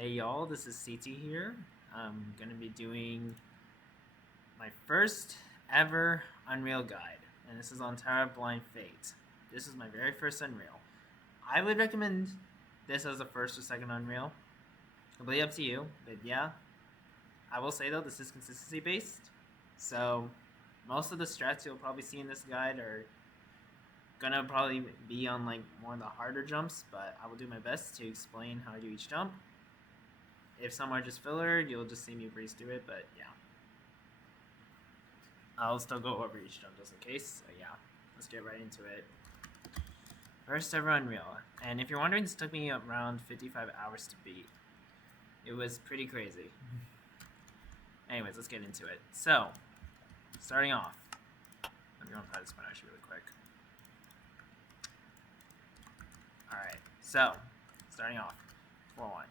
Hey y'all, this is CT here. I'm gonna be doing my first ever Unreal guide, and this is on Tower of Blind Fate. This is my very first Unreal. I would recommend this as the first or second Unreal. Completely up to you, but yeah. I will say though, this is consistency based, so most of the strats you'll probably see in this guide are gonna probably be on like more of the harder jumps, but I will do my best to explain how I do each jump. If some are just filler, you'll just see me breeze through it, but yeah. I'll still go over each jump just in case, so yeah. Let's get right into it. First ever Unreal. And if you're wondering, this took me around 55 hours to beat. It was pretty crazy. Anyways, let's get into it. So, starting off. Let me go and try this one actually really quick. Alright, so, starting off. 4-1.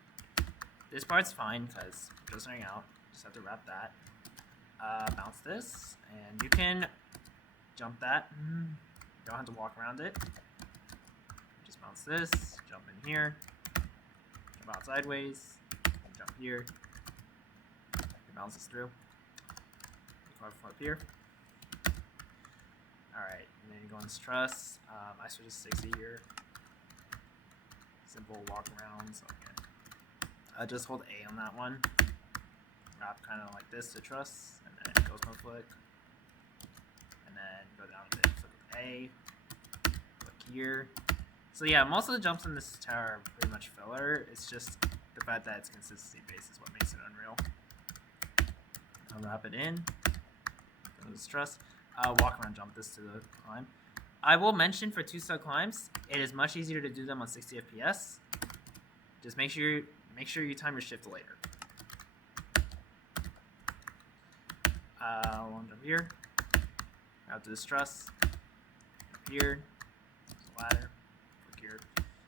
This part's fine because just starting out, just have to wrap that. Bounce this, and you can jump that. You don't have to walk around it. Just bounce this, jump in here, jump out sideways, jump here. You bounce this through. You flip here. Alright, and then you go on this truss. I switch to 60 here. Simple walk arounds. Okay. Just hold A on that one. Wrap kind of like this to truss, and then ghost mode flick, and then go down a bit, flick with A, flick here. So yeah, most of the jumps in this tower are pretty much filler. It's just the fact that it's consistency based is what makes it unreal. I'll wrap it in, go to this truss, walk around jump this to the climb. I will mention for 2-stud climbs, it is much easier to do them on 60 FPS. Just make sure you time your shift later. One jump here, out to this truss, up here, ladder, flick here.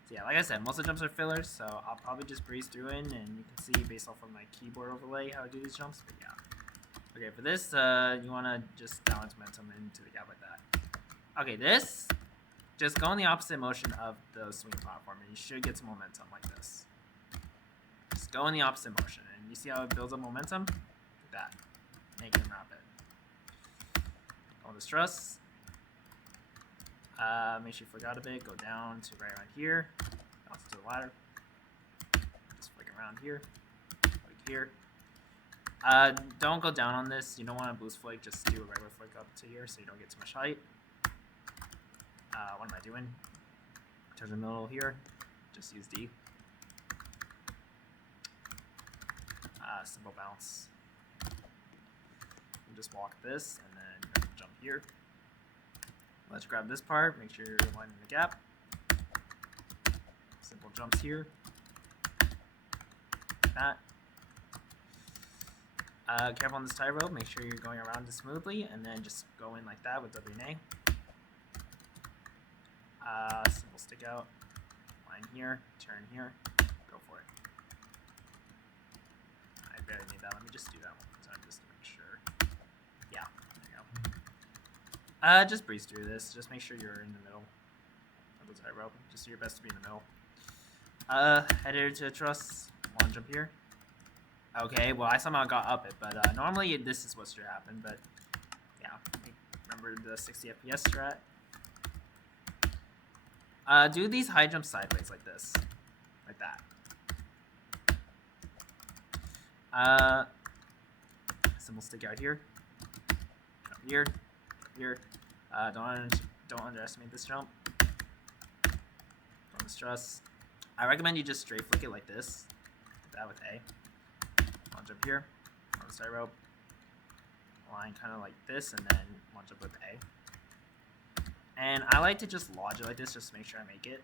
So yeah, like I said, most of the jumps are fillers, so I'll probably just breeze through in, and you can see based off of my keyboard overlay how I do these jumps, but yeah. Okay, for this, you want to just balance momentum into the gap like that. Okay, this, just go in the opposite motion of the swing platform, and you should get some momentum like this. Just go in the opposite motion, and you see how it builds up momentum? Like that. Make it rapid. On this truss. Make sure you flick out a bit. Go down to right around here. Bounce to the ladder. Just flick around here. Flick here. Don't go down on this. You don't want to boost flick. Just do a regular flick up to here so you don't get too much height. What am I doing? Turn the middle here. Just use D. Simple bounce. You just walk this and then jump here. Let's grab this part. Make sure you're lining the gap. Simple jumps here. Like that. Careful on this tightrope. Make sure you're going around it smoothly, and then just go in like that with W and A. Simple stick out. Line here. Turn here. Go for it. I barely need that. Let me just do that one more time just to make sure. Yeah, there you go. Just breeze through this. Just make sure you're in the middle of the tightrope. Just do your best to be in the middle. Head here to a truss. One jump here. Okay, well I somehow got up it, but normally this is what should happen. But yeah, remember the 60 FPS strat. Do these high jumps sideways like this, like that. Simple stick out here. Jump here. Here. Don't underestimate this jump. From this truss. I recommend you just straight flick it like this. Like that with A. One jump here. On the side rope. Line kind of like this, and then one jump with A. And I like to just lodge it like this just to make sure I make it.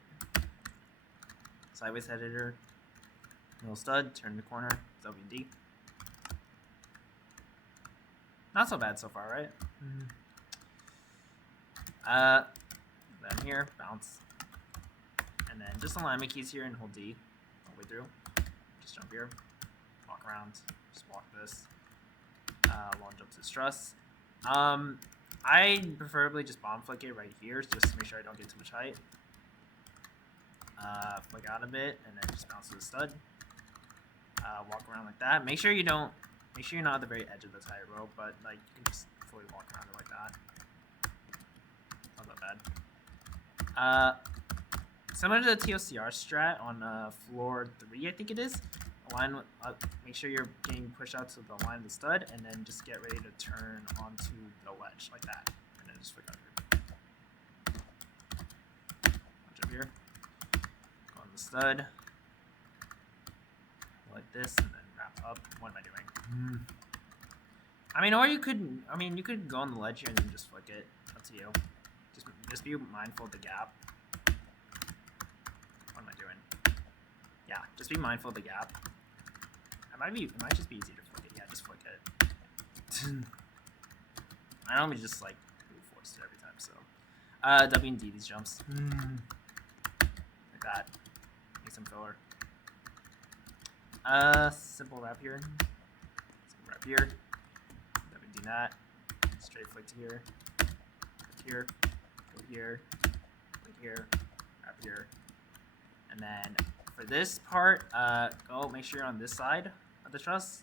Sideways head hitter. Middle stud. Turn the corner. W and D. Not so bad so far, right? Then here, bounce. And then just alignment keys here and hold D all the way through. Just jump here, walk around, just walk this. Long jump to this truss. I preferably just bomb flick it right here just to make sure I don't get too much height. Flick out a bit and then just bounce to the stud. Walk around like that. Make sure you're not at the very edge of the tightrope, but like you can just fully walk around it like that. Not that bad. Similar to the TOCR strat on floor 3, I think it is. Align. Make sure you're getting pushed out to the line of the stud, and then just get ready to turn onto the ledge like that, and then just flick out here. Watch up here. Go on the stud. Like this, and then wrap up. What am I doing? I mean, or you could. I mean, you could go on the ledge here and then just flick it. Up to you. Just be mindful of the gap. What am I doing? Yeah, just be mindful of the gap. It might just be easy to flick it. Yeah, just flick it. I normally just like force it every time. So, W and D these jumps like that. Make some filler. Simple wrap here. Simple wrap here. W D that. Straight flick to here. Flick here. Go here. Flick here. Wrap here. And then for this part, go make sure you're on this side of the truss.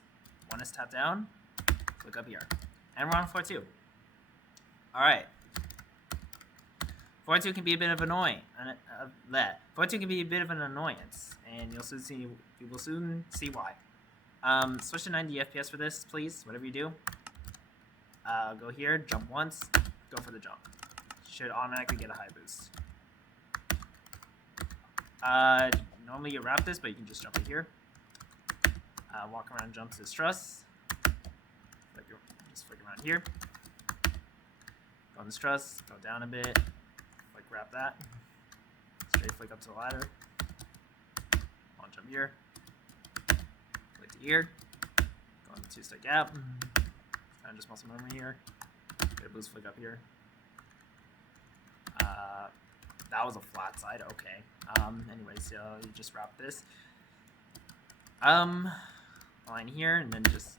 One is tap down. Flick up here. And we're on floor 2. Alright. Floor 2 can be a bit of Floor 2 can be a bit of an annoyance, and you will soon see why. Switch to 90 FPS for this, please. Whatever you do. Go here, jump once, go for the jump. Should automatically get a high boost. Normally you wrap this, but you can just jump it here. Walk around, jump to this truss. Just flick around here. Go on this truss, go down a bit. Like wrap that. Straight flick up to the ladder. I'll jump here. Flick to here. Go on the 2-step gap. Kind of just muscle memory here. Get a boost flick up here. That was a flat side. Okay. Anyways, so you just wrap this. Line here, and then just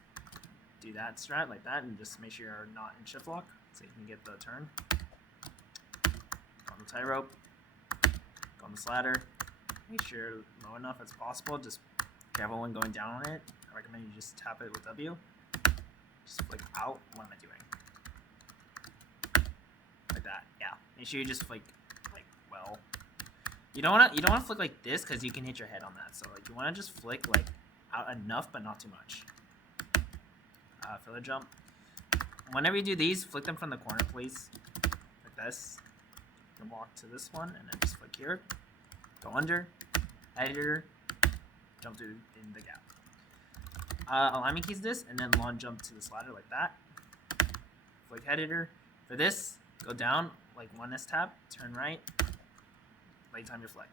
do that strat like that, and just make sure you're not in shift lock, so you can get the turn. Go on the tightrope. Go on this ladder. Make sure you're low enough as possible. Just careful when going down on it. I recommend you just tap it with W. Just flick out. What am I doing? Like that. Yeah. Make sure you just flick like well. You don't wanna flick like this because you can hit your head on that. So like you wanna just flick like out enough but not too much. Filler jump. Whenever you do these, flick them from the corner, please. Like this. You can walk to this one and then just flick here. Go under. Editor. Jump to in the gap. Alignment keys this and then long jump to this ladder like that. Flick editor. For this, go down like 1S tap, turn right. Late time your flick.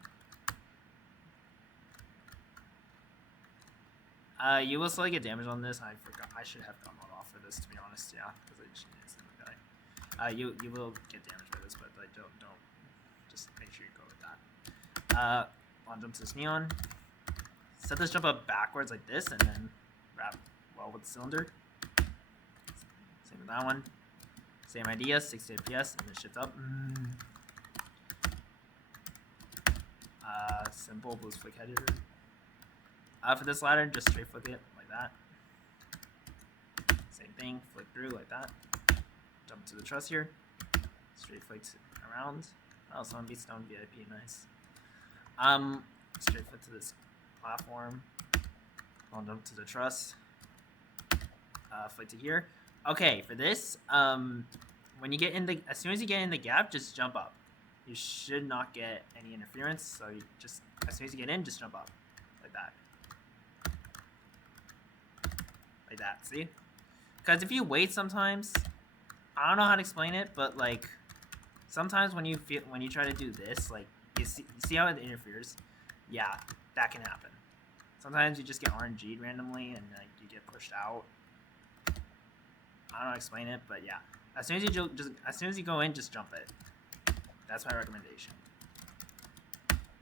You will slowly get damage on this. I forgot. I should have gone off for this, to be honest. Yeah, because I just instantly die. You will get damage by this, but like don't. Just make sure you go with that. On jump to this neon. Set this jump up backwards like this, and then wrap well with the cylinder. Same with that one. Same idea. 60 FPS, and then shift up. Simple boost flick editor. For this ladder, just straight flick it like that. Same thing, flick through like that. Jump to the truss here. Straight flicks around. Oh, someone beat Stone VIP, nice. Straight flick to this platform. I'll jump to the truss. Flick to here. Okay, for this, when you get in as soon as you get in the gap, just jump up. You should not get any interference, so you just, as soon as you get in, just jump up. Like that. Like that, see? Because if you wait sometimes, I don't know how to explain it, but like, sometimes when you try to do this, like, you see how it interferes? Yeah, that can happen. Sometimes you just get RNG'd randomly, and like, you get pushed out. I don't know how to explain it, but yeah. As soon as you go in, just jump it. That's my recommendation.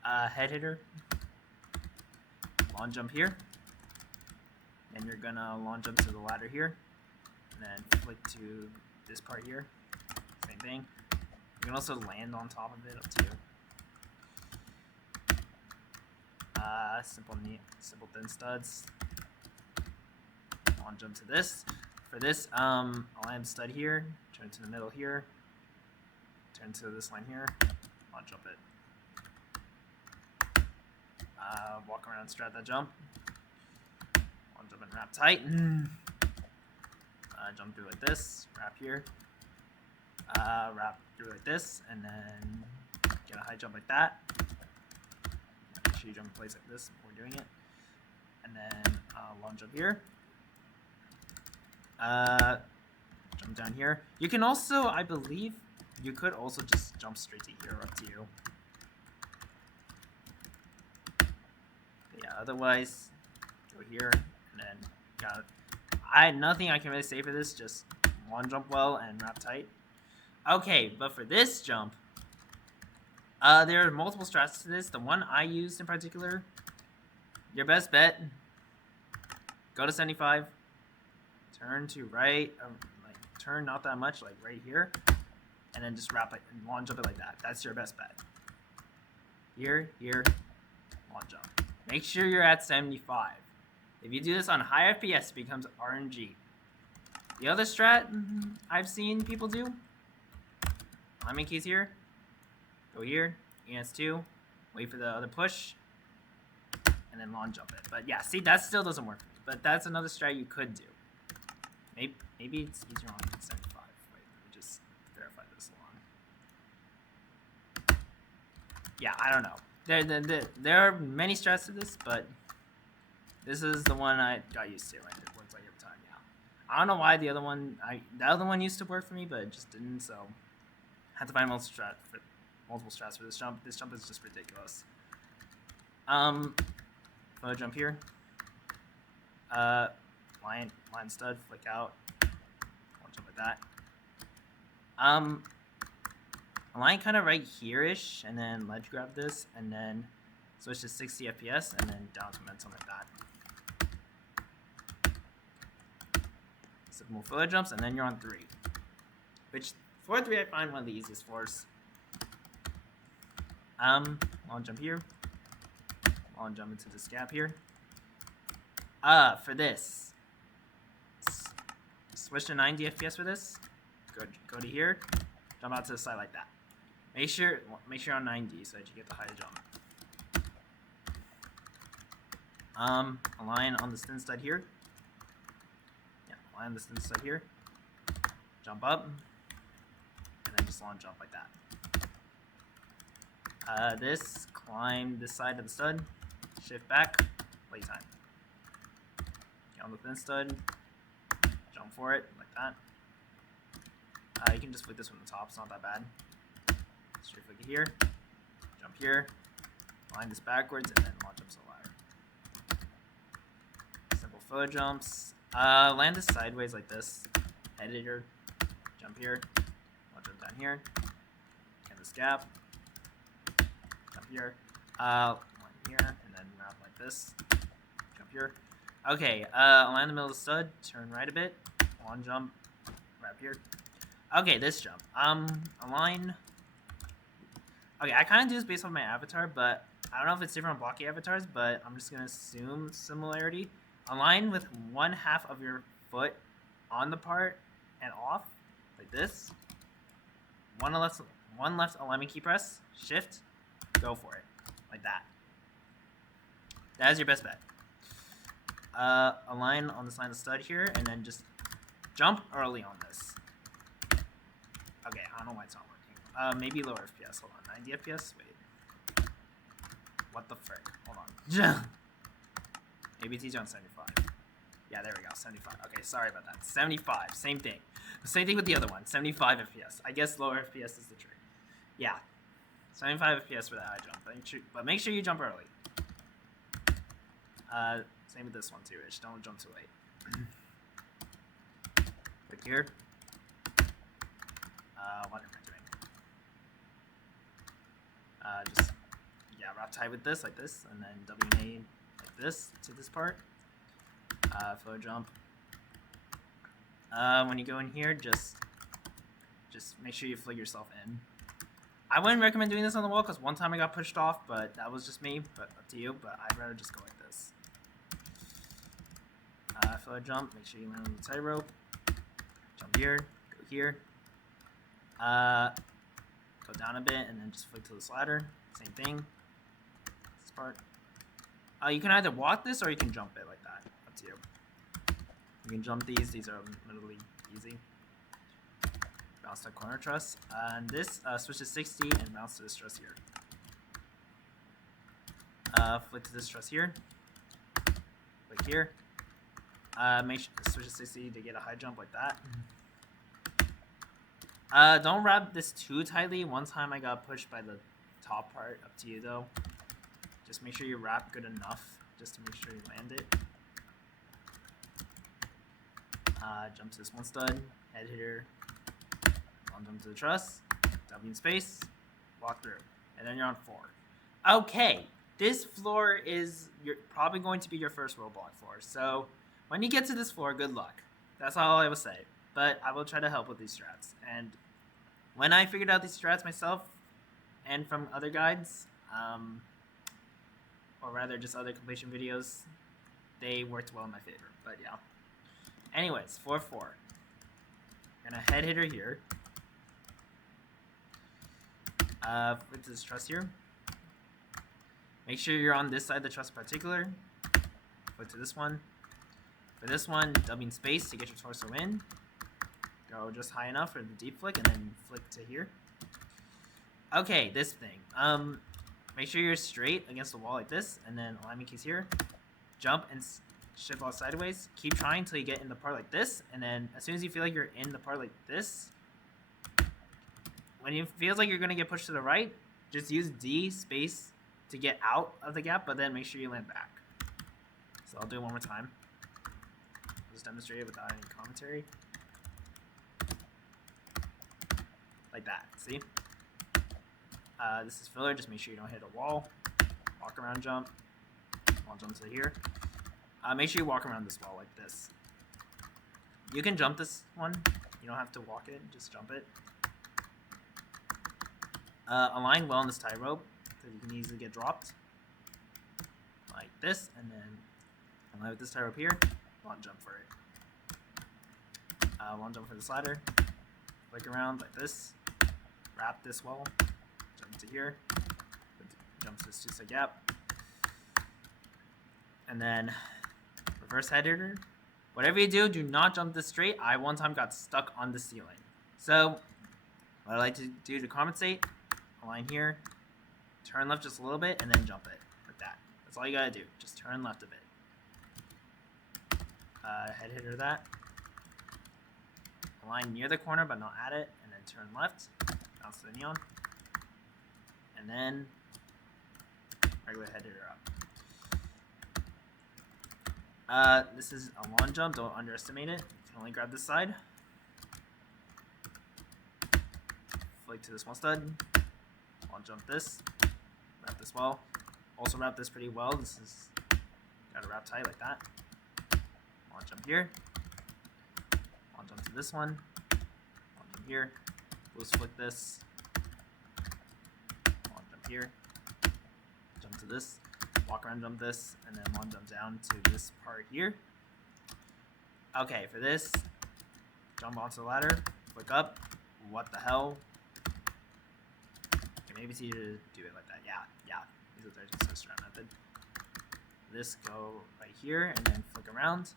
Head hitter. Long jump here. And you're gonna long jump to the ladder here. And then flick to this part here. Same thing. You can also land on top of it, up to Simple thin studs. I'll jump to this. For this, I'll add stud here, turn to the middle here, turn to this line here, I'll jump it. Walk around, strat that jump. I'll jump and wrap tight. Jump through like this, wrap here, wrap through like this, and then get a high jump like that. Make sure you jump in place like this before doing it. And then long jump here. Jump down here. You can also, I believe, you could also just jump straight to here, up to you. But yeah, otherwise, go here, and then got it. Nothing I can really say for this, just long jump well and wrap tight. Okay, but for this jump, there are multiple strats to this. The one I used in particular, your best bet, go to 75, turn to right, like turn not that much, like right here, and then just wrap it and long jump it like that. That's your best bet. Here, long jump. Make sure you're at 75. If you do this on high FPS, it becomes RNG. The other strat I've seen people do, I'm in case here, go here, ES2, wait for the other push, and then long jump it. But yeah, see, that still doesn't work for me. But that's another strat you could do. Maybe it's easier on 75. Wait, let me just verify this along. Yeah, I don't know. There are many strats to this, but this is the one I got used to, and it works like every time. Yeah, I don't know why the other one used to work for me, but it just didn't. So I had to find multiple strats for this jump. This jump is just ridiculous. Photo jump here. Line stud, flick out. I'll jump like that. Line kind of right here-ish, and then ledge grab this, and then switch to 60 FPS, and then down to momentum like that. Simple photo jumps, and then you're on 3. Which, 4-3 I find one of the easiest fours. Long jump here. Long jump into this gap here. For this, switch to 90 FPS for this. Go to here, jump out to the side like that. Make sure you're on 90 so that you get the high jump. Align on the thin stud here. Yeah, align on the thin stud here. Jump up, and then just long jump like that. This, climb this side of the stud, shift back, play time. Get on the thin stud, jump for it, like that. You can just flick this from the top, it's not that bad. Straight flick it here, jump here, line this backwards, and then long jumps the ladder. Simple photo jumps. Land this sideways like this. Head here, jump here, long jump down here, get this gap, jump here, line here, and then wrap like this, jump here. Okay, align the middle of the stud, turn right a bit, long jump, wrap here. Okay, this jump. Align. Okay, I kind of do this based on my avatar, but I don't know if it's different on blocky avatars, but I'm just going to assume similarity. Align with 1/2 of your foot on the part and off, like this. One left alignment key press, shift, go for it, like that. That is your best bet. Align on this line of stud here, and then just jump early on this. Okay, I don't know why it's not working. Maybe lower FPS. Hold on, 90 FPS? Wait. What the frick? Hold on. Maybe it's easier on 75. Yeah, there we go, 75. Okay, sorry about that. 75, same thing. Same thing with the other one, 75 FPS. I guess lower FPS is the trick. Yeah, 75 FPS for that high jump, but make sure you jump early. Same with this one too, Ish. Don't jump too late. Click here. What am I doing? Just, yeah, wrap tight with this, like this, and then WNA like this to this part. Flow jump. When you go in here, just make sure you flick yourself in. I wouldn't recommend doing this on the wall because one time I got pushed off, but that was just me. But up to you. But I'd rather just go like this. Filler jump. Make sure you land on the tightrope. Jump here. Go here. Go down a bit and then just flick to the ladder. Same thing. This part. You can either walk this or you can jump it like that. Up to you. You can jump these. These are literally easy. Bounce to corner truss. And this switch to 60 and bounce to this truss here. Flick to this truss here. Flick here. Make sure switch to 60 to get a high jump like that. Don't wrap this too tightly. One time I got pushed by the top part. Up to you though. Just make sure you wrap good enough just to make sure you land it. Jump to this one stud, head hitter, on jump to the truss, W in space, walk through, and then you're on 4. Okay, this floor is probably going to be your first roadblock floor. So when you get to this floor, good luck. That's all I will say. But I will try to help with these strats. And when I figured out these strats myself, and from other guides, or rather just other completion videos, they worked well in my favor. But yeah. Anyways, 4-4. Gonna head hitter here. With this truss here. Make sure you're on this side of the truss in particular. Flick to this one. For this one, W in space to get your torso in. Go just high enough for the deep flick and then flick to here. Okay, this thing. Make sure you're straight against the wall like this, and then alignment keys here. Jump and shift all sideways. Keep trying until you get in the part like this, and then as soon as you feel like you're in the part like this, when it feels like you're gonna get pushed to the right, just use D space to get out of the gap, but then make sure you land back. So I'll do it one more time. I'll just demonstrate it without any commentary. Like that, see? This is filler, just make sure you don't hit a wall. Walk around jump. Wall jump to here. Make sure you walk around this wall like this. You can jump this one. You don't have to walk it, just jump it. Align well on this tie rope, because you can easily get dropped. Like this, and then align with this tie rope here. Long jump for it. Long jump for this ladder. Flick around like this. Wrap this wall. Jump to here. Jump to this just a gap. And then reverse head hitter. Whatever you do, do not jump this straight. I one time got stuck on the ceiling. So what I like to do to compensate, align here, turn left just a little bit, and then jump it like that. That's all you gotta do. Just turn left a bit. Head hitter that. Align near the corner, but not at it, and then turn left. Bounce to the neon, and then regular head hitter up. This is a long jump. Don't underestimate it. You can only grab this side. Flick to this one stud. Long jump this. Wrap this well. Also wrap this pretty well. This is gotta wrap tight like that. Long jump here. Long jump to this one. Long jump here. Boost flick this. Long jump here. Jump to this. Walk around jump this, and then long jump down to this part here. Okay, for this, jump onto the ladder, flick up. What the hell? Okay, maybe it's easier to do it like that. Yeah. Use the 13 strand method. This go right here, and then flick around.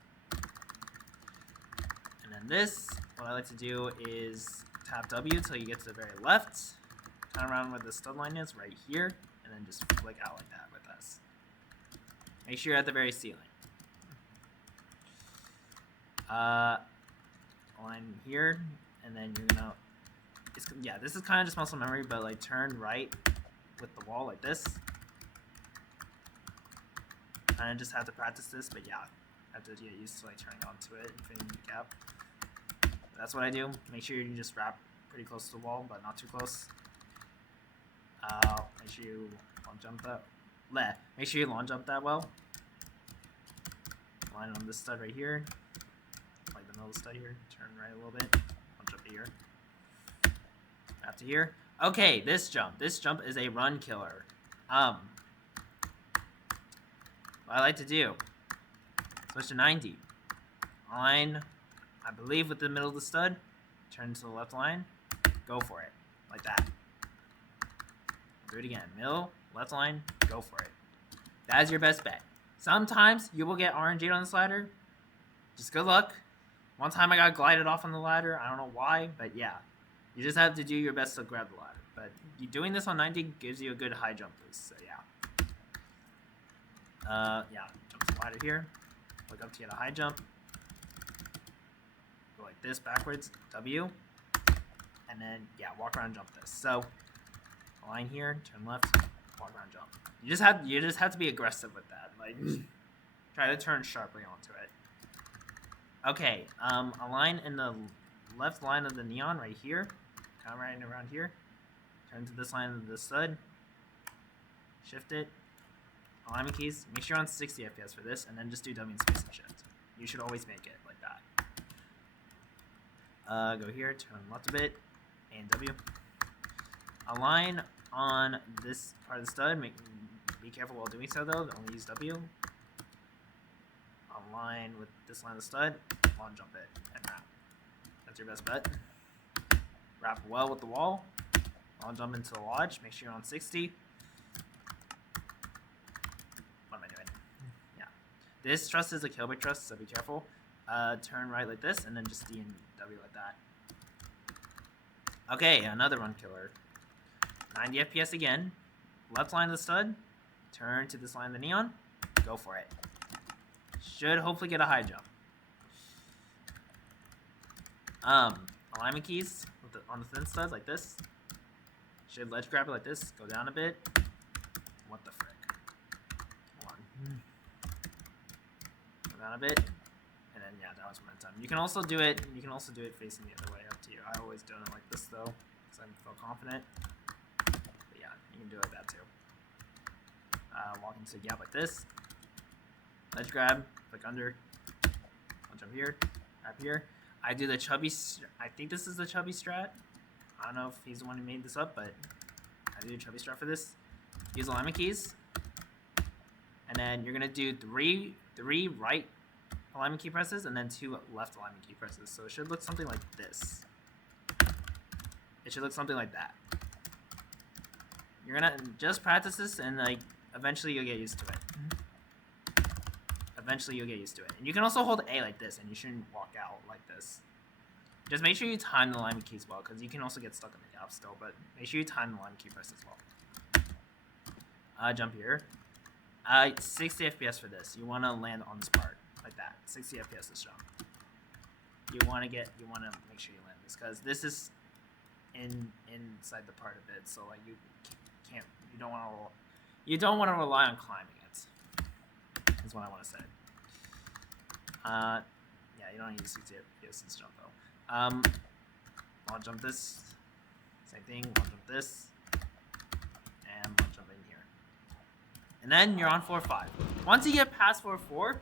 And then this, what I like to do is tap W until you get to the very left. Turn around where the stud line is, right here, and then just flick out like that with us. Make sure you're at the very ceiling. Align here, and then you're gonna. This is kind of just muscle memory, but like turn right with the wall like this. Kind of just have to practice this, but yeah, have to get used to like turning onto it and fitting the gap. That's what I do. Make sure you just wrap pretty close to the wall, but not too close. Make sure you long jump that. Make sure you long jump that well. Line on this stud right here, like the middle stud here. Turn right a little bit. Long jump to here. Back to here. Okay, this jump is a run killer. What I like to do, switch to 90. Line, I believe with the middle of the stud, turn to the left line, go for it, like that. Do it again, middle, left line, go for it. That is your best bet. Sometimes you will get RNG'd on this ladder, just good luck. One time I got glided off on the ladder, I don't know why, but yeah. You just have to do your best to grab the ladder. But you doing this on 90 gives you a good high jump boost, so yeah. Yeah, jump the ladder here. Look up to get a high jump. Go like this backwards, W. And then, yeah, walk around and jump this. So, line here, turn left, walk around, jump. You just have to be aggressive with that. Like, try to turn sharply onto it. Okay, a line in the left line of the neon right here. Come right around here. Turn to this line of the stud. Shift it. Alignment keys. Make sure you're on 60 FPS for this, and then just do W and space and shift. You should always make it like that. Go here, turn left a bit, and W. Align on this part of the stud. Be careful while doing so though. Only use W. Align with this line of the stud. Long jump it and wrap. That's your best bet. Wrap well with the wall. Long jump into the lodge. Make sure you're on 60. What am I doing? Yeah. This truss is a kill by truss, so be careful. Turn right like this, and then just D and W like that. Okay, another run killer. 90 FPS again. Left line of the stud. Turn to this line of the neon. Go for it. Should hopefully get a high jump. Alignment keys on the thin stud like this. Should ledge grab it like this. Go down a bit. What the frick? Hold on. Go down a bit. And then yeah, that was momentum. You can also do it facing the other way, up to you. I always do it like this though, because I feel confident. But yeah, you can do it like that too. Walk into a gap like this. Ledge grab, click under. I'll jump here, grab here. I do the chubby, I think this is the chubby strat. I don't know if he's the one who made this up, but I do the chubby strat for this. Use alignment keys. And then you're gonna do three right alignment key presses and then 2 left alignment key presses. So it should look something like this. It should look something like that. You're gonna just practice this and like eventually you'll get used to it. Eventually you'll get used to it. And you can also hold A like this and you shouldn't walk out like this. Just make sure you time the alignment keys well, because you can also get stuck in the gap still, but make sure you time the alignment key press as well. Jump here. 60 FPS for this. You want to land on this part like that. 60 FPS this jump. You want to make sure you land this, because this is inside the part of it, so like you don't want to rely on climbing it. Is what I want to say. Yeah, you don't need 60 FPS this jump though. I'll jump this. Same thing. I'll jump this, and I'll jump in here. And then you're on 4-5. Once you get past 4-4,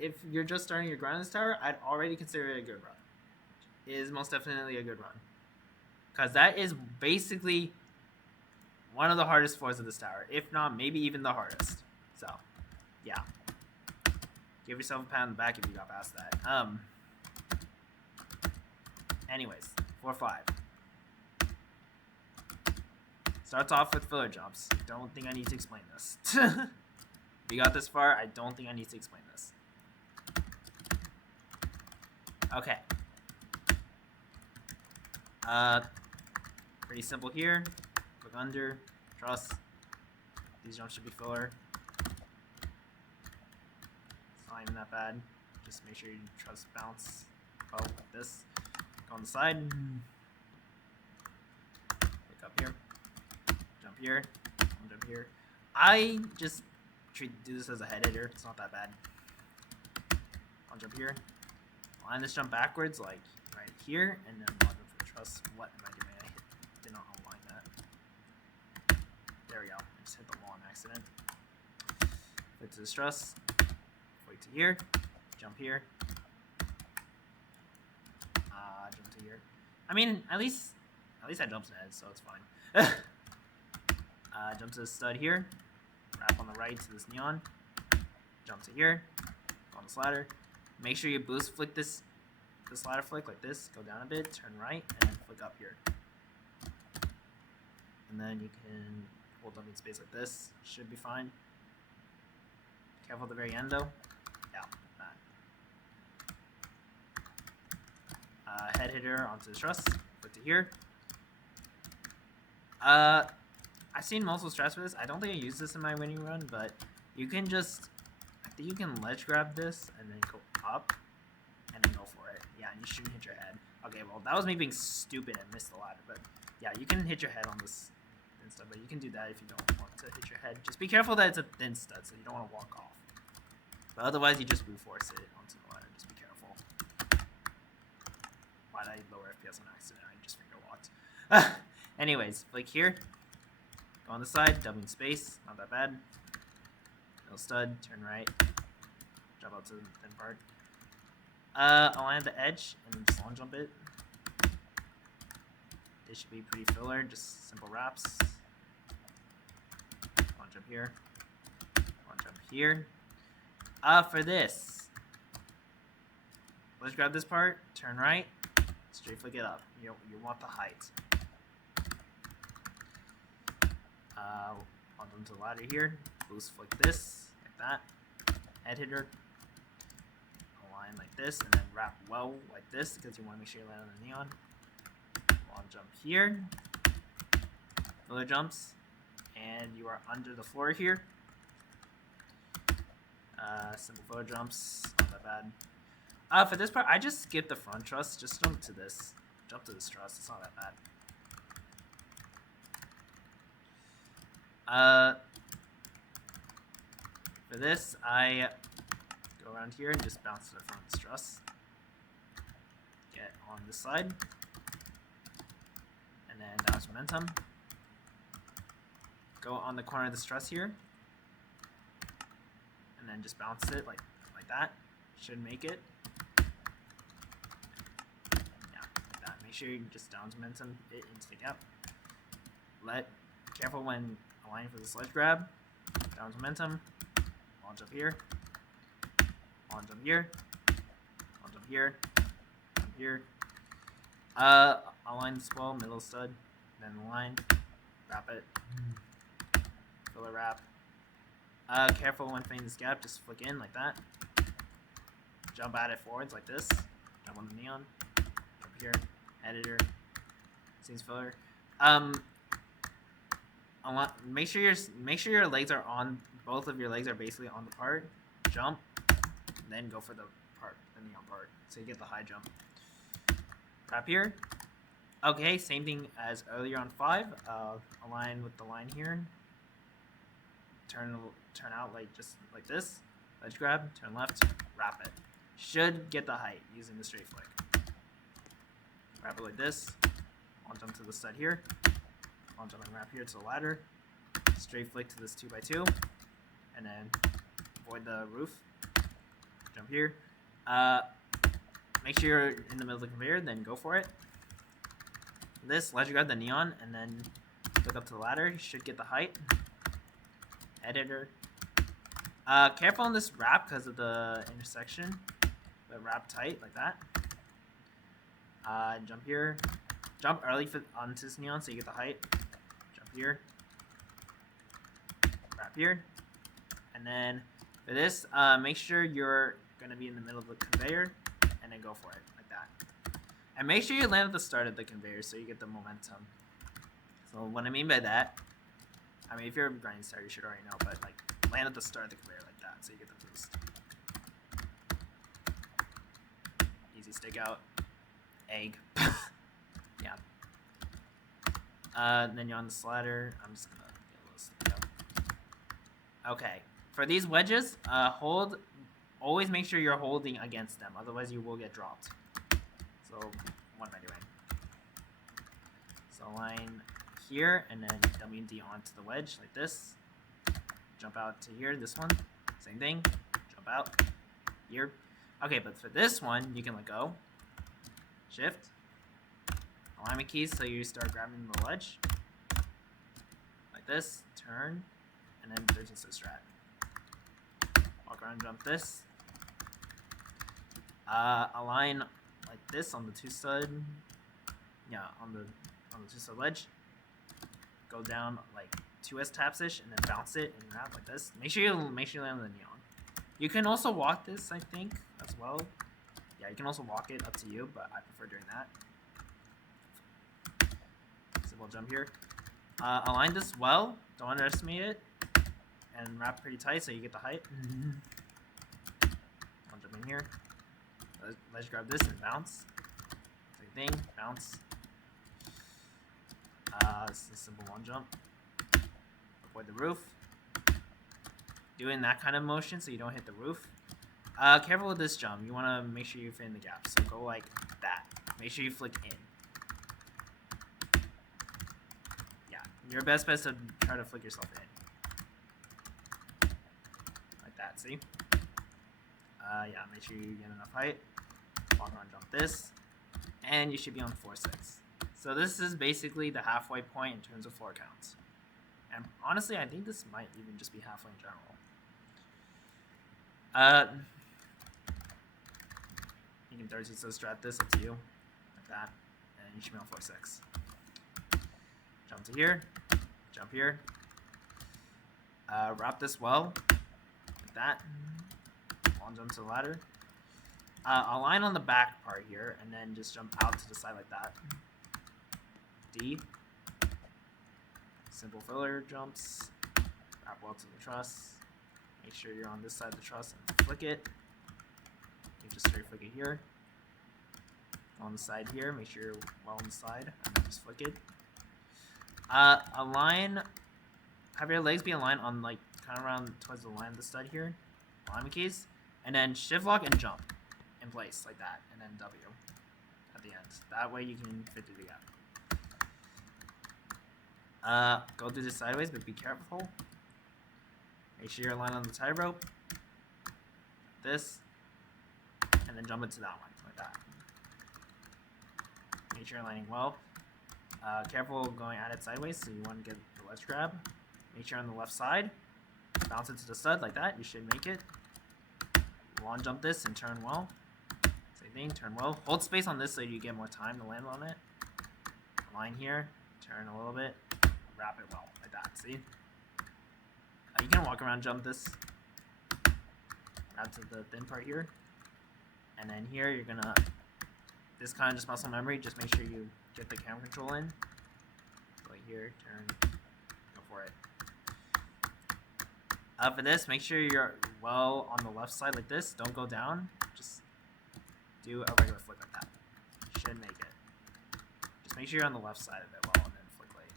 if you're just starting your grind in this tower, I'd already consider it a good run. It is most definitely a good run, because that is basically one of the hardest floors of this tower, if not maybe even the hardest. So, yeah. Give yourself a pat on the back if you got past that. Anyways, 4-5. Starts off with filler jumps. Don't think I need to explain this. If you got this far, I don't think I need to explain this. Okay. Pretty simple here. Click under, truss. These jumps should be filler. It's not even that bad. Just make sure you truss bounce. Oh, like this. Go on the side. Click up here. Jump here. Jump here. I just do this as a head hitter. It's not that bad. I'll jump here. Line this jump backwards, like right here, and then log in for the truss. What am I doing? I did not align that. There we go. I just hit the wall on accident. Click to this truss. Wait to here. Jump here. Jump to here. I mean, at least At least I jumped ahead, so it's fine. Jump to the stud here. Wrap on the right to this neon. Jump to here. Go on this ladder. Make sure you boost flick this ladder flick like this. Go down a bit, turn right, and flick up here. And then you can hold up in space like this. Should be fine. Careful at the very end though. Yeah, that. Head hitter onto the truss. Put to here. I've seen multiple strats for this. I don't think I used this in my winning run, but you can just, I think you can ledge grab this and then go up and then go for it. Yeah, and you shouldn't hit your head. Okay, well, that was me being stupid and missed the ladder, but yeah, you can hit your head on this thin stud, but you can do that if you don't want to hit your head. Just be careful that it's a thin stud, so you don't want to walk off. But otherwise, you just brute force it onto the ladder. Just be careful. Why did I lower FPS on accident? I just finger walked. Anyways, like here. Go on the side, doubling space, not that bad. Middle stud, turn right, jump out to the thin part. Align at the edge and then just long jump it. This should be pretty filler, just simple wraps. Long jump here, long jump here. For this, let's grab this part, turn right, straight flick it up. You want the height. Onto the ladder here, boost flick this, like that, head hitter, align like this, and then wrap well like this, because you want to make sure you land on the neon. Long jump here, filler jumps, and you are under the floor here. Simple filler jumps, not that bad. For this part, I just skip the front truss, just jump to this truss, it's not that bad. For this, I go around here and just bounce to the front of this truss. Get on this side. And then down momentum. Go on the corner of this truss here. And then just bounce it like that. Should make it. Yeah, like that. Make sure you just down momentum it into the gap. Careful when aligning for the sledge grab. Down momentum. Launch up here. Launch up here. Launch up here. Up here. Align the swell, middle stud, then line. Wrap it. Filler wrap. Careful when finding this gap, just flick in like that. Jump at it forwards like this. Jump on the neon. Up here. Editor. Seems filler. Make sure your legs are on. Both of your legs are basically on the part. Jump, then go for the neon part, so you get the high jump. Wrap here. Okay, same thing as earlier on 5. Align with the line here. Turn out just like this. Ledge grab. Turn left. Wrap it. Should get the height using the straight flick. Wrap it like this. I'll jump to the stud here. I'll jump and wrap here to the ladder. Straight flick to this 2x2. And then avoid the roof. Jump here. Make sure you're in the middle of the conveyor, then go for it. This, let you grab the neon, and then look up to the ladder. You should get the height. Editor. Careful on this wrap because of the intersection. But wrap tight like that. Jump here. Jump early onto this neon so you get the height. Jump here. Wrap here. And then for this, make sure you're going to be in the middle of the conveyor and then go for it like that. And make sure you land at the start of the conveyor so you get the momentum. So what I mean by that, I mean if you're a grinding star you should already know, but like land at the start of the conveyor like that so you get the boost. Easy stick out. Egg. Yeah. Then you're on the slider. I'm just gonna get a little stick out. Okay. For these wedges, always make sure you're holding against them, otherwise you will get dropped. So, what am I doing? So line here, and then WD onto the wedge, like this. Jump out to here, this one. Same thing. Jump out. Here. Okay, but for this one, you can let go. Shift. alignment keys, so you start grabbing the ledge. Like this, turn, and then there's just a strat. Walk around, jump this. Align like this on the 2-stud. Yeah, on the 2-stud ledge. Go down like 2S taps-ish, and then bounce it and wrap like this. Make sure you land on the neon. You can also walk this, I think, as well. Yeah, you can also walk it, up to you, but I prefer doing that. Simple jump here. Align this well, don't underestimate it, and wrap pretty tight so you get the height. I'll jump in here. Let's grab this and bounce. Same thing, bounce. This is a simple one jump. Avoid the roof. Doing that kind of motion so you don't hit the roof. Careful with this jump. You want to make sure you fit in the gap. So go like that. Make sure you flick in. Yeah, your best bet is to try to flick yourself in. Like that, see? Yeah, make sure you get enough height. Walk around, jump this. And you should be on 4-6. So this is basically the halfway point in terms of floor counts. And honestly, I think this might even just be halfway in general. You can 30 strat this, up to you. Like that. And you should be on 4-6. Jump to here. Jump here. Wrap this well. Like that. Long jump to the ladder. Align on the back part here, and then just jump out to the side like that. D. Simple filler jumps. Wrap well to the truss. Make sure you're on this side of the truss and flick it. You just straight flick it here. On the side here, make sure you're well on the side, and then just flick it. Align. Have your legs be aligned on like kind of around towards the line of the stud here. Alignment keys, and then shift lock and jump in place like that, and then W at the end. That way you can fit through the gap. Go through this sideways, but be careful. Make sure you're aligned on the tie rope. This, and then jump into that one like that. Make sure you're aligning well. Careful going at it sideways, so you want to get the ledge grab. Make sure on the left side. Bounce it to the stud like that. You should make it. Long jump this and turn well. Same thing, turn well. Hold space on this so you get more time to land on it. Align here. Turn a little bit. Wrap it well like that. See? You can walk around, jump this. Wrap to the thin part here. And then here you're gonna. This kind of just muscle memory. Just make sure you get the camera control in. Go here, turn, go for it. For this, make sure you're well on the left side like this. Don't go down. Just do a regular flick like that. Should make it. Just make sure you're on the left side of it well, and then flick late.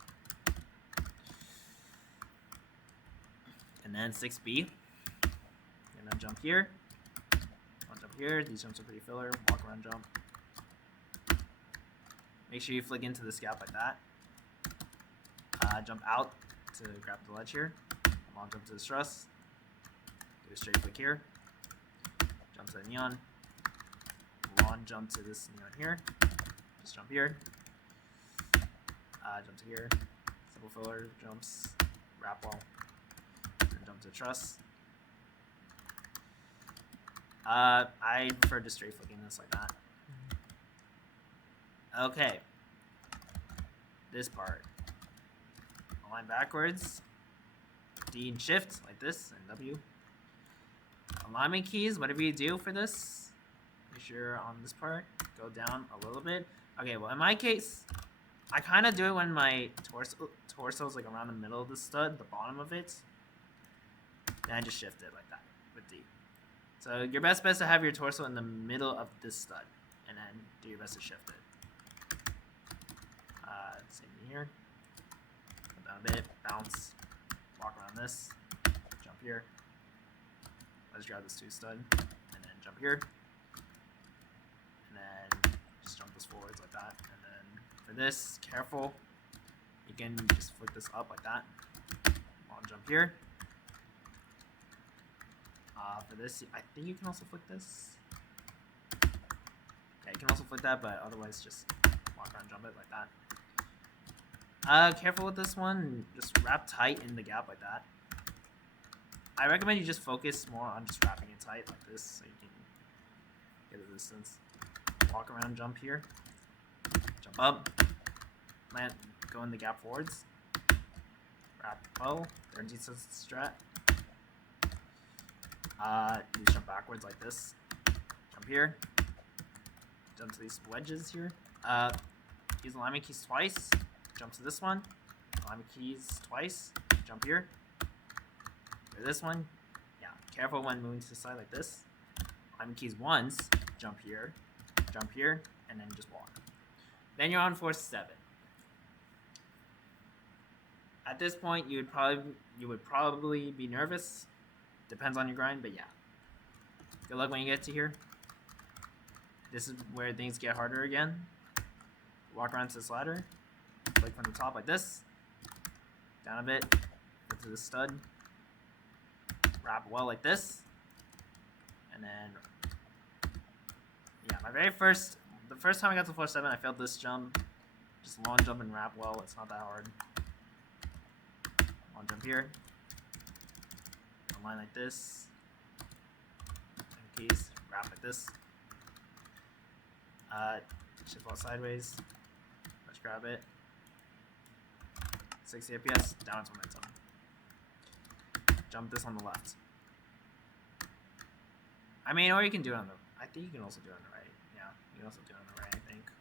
And then 6B. You're gonna jump here. I'll jump here. These jumps are pretty filler. Walk around, jump. Make sure you flick into this gap like that. Jump out to grab the ledge here. Long jump to the truss. Do a straight flick here. Jump to the neon. Long jump to this neon here. Just jump here. Jump to here. Simple filler jumps. Wrap wall. And jump to the truss. I prefer just straight flicking this like that. Okay. This part. Align backwards. D and shift like this, and W. Alignment keys, whatever you do for this, make sure on this part, go down a little bit. Okay, well in my case, I kind of do it when my torso is like around the middle of the stud, the bottom of it. Then I just shift it like that with D. So your best bet is to have your torso in the middle of this stud, and then do your best to shift it. Same thing here. Go down a bit, bounce. Walk around this, jump here. Let's grab this 2-stud, and then jump here. And then just jump this forwards like that. And then for this, careful. You can just flick this up like that. Long jump here. For this, I think you can also flick this. Yeah, you can also flick that, but otherwise just walk around, jump it like that. Careful with this one. Just wrap tight in the gap like that. I recommend you just focus more on just wrapping it tight like this so you can get a distance. Walk around, jump here. Jump up. Land, go in the gap forwards. Wrap well. There's the strat. You jump backwards like this. Jump here. Jump to these wedges here. Use alignment keys twice. Jump to this one. Alignment keys twice. Jump here. Or this one. Yeah, careful when moving to the side like this. Alignment keys once. Jump here, and then just walk. Then you're on force 7. At this point, you would probably be nervous. Depends on your grind, but yeah. Good luck when you get to here. This is where things get harder again. Walk around to this ladder. Click from the top like this. Down a bit. Go to the stud. Wrap well like this. And then, yeah, the first time I got to force 7, I failed this jump. Just long jump and wrap well. It's not that hard. Long jump here. Line like this. Keys, wrap like this. Shift ball sideways. Let's grab it. 60 FPS, down its momentum. Jump this on the left. I mean, or you can do it on the. I think you can also do it on the right. Yeah, you can also do it on the right, I think.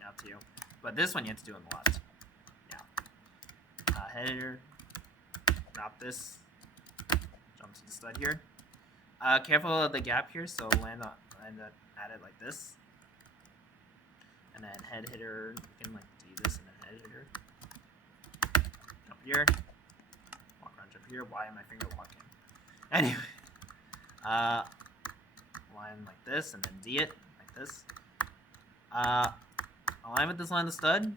Yeah, up to you. But this one you have to do on the left. Yeah. Head hitter. Wrap this. Jump to the stud here. Careful of the gap here, so land at it like this. And then head hitter, you can like do this and then head hitter. Jump here. Walk around, jump here. Why am I finger walking? Anyway. Line like this and then D it like this. Align with this line the stud.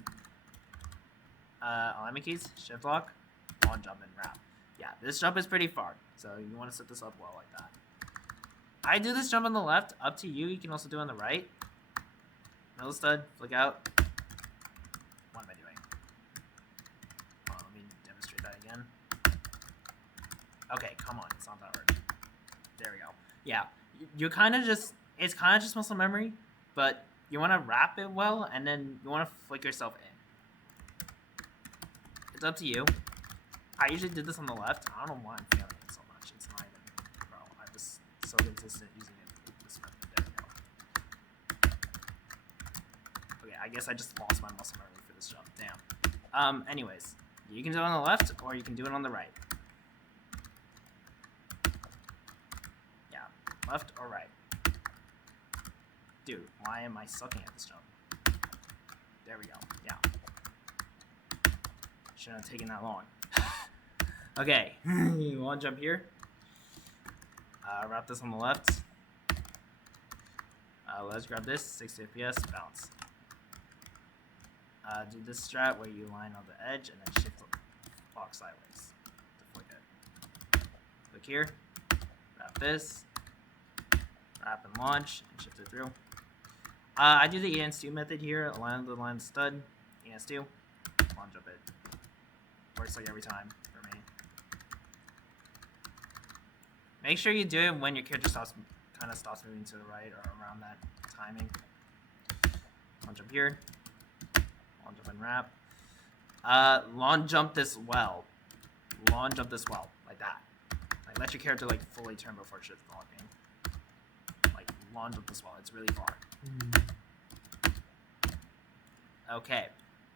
Alignment keys, shift lock, long jump and wrap. Yeah, this jump is pretty far, so you want to set this up well like that. I do this jump on the left, up to you. You can also do it on the right. Middle stud, flick out. What am I doing? Hold on, let me demonstrate that again. Okay, come on, it's not that hard. There we go. Yeah, you kind of just, it's kind of just muscle memory, but you want to wrap it well, and then you want to flick yourself in. It's up to you. I usually did this on the left. I don't know why I'm failing it so much. It's not even, bro. I was so consistent using it this method. There we go. Okay, I guess I just lost my muscle memory for this jump. Damn. Anyways, you can do it on the left or you can do it on the right. Yeah, left or right. Dude, why am I sucking at this jump? There we go. Yeah. Shouldn't have taken that long. Okay, you want to jump here? Wrap this on the left. Let's grab this, 60 FPS, bounce. Do this strat where you line on the edge and then shift lock sideways to flick it. Click here, wrap this, wrap and launch, and shift it through. I do the EN2 method here, align the line stud, EN2, long jump it. Works like every time for me. Make sure you do it when your character kind of stops moving to the right or around that timing. Long jump here. Long jump and wrap. Long jump this well. Long jump this well, like that. Like let your character like fully turn before shift locking. Like long jump this well. It's really far. Okay,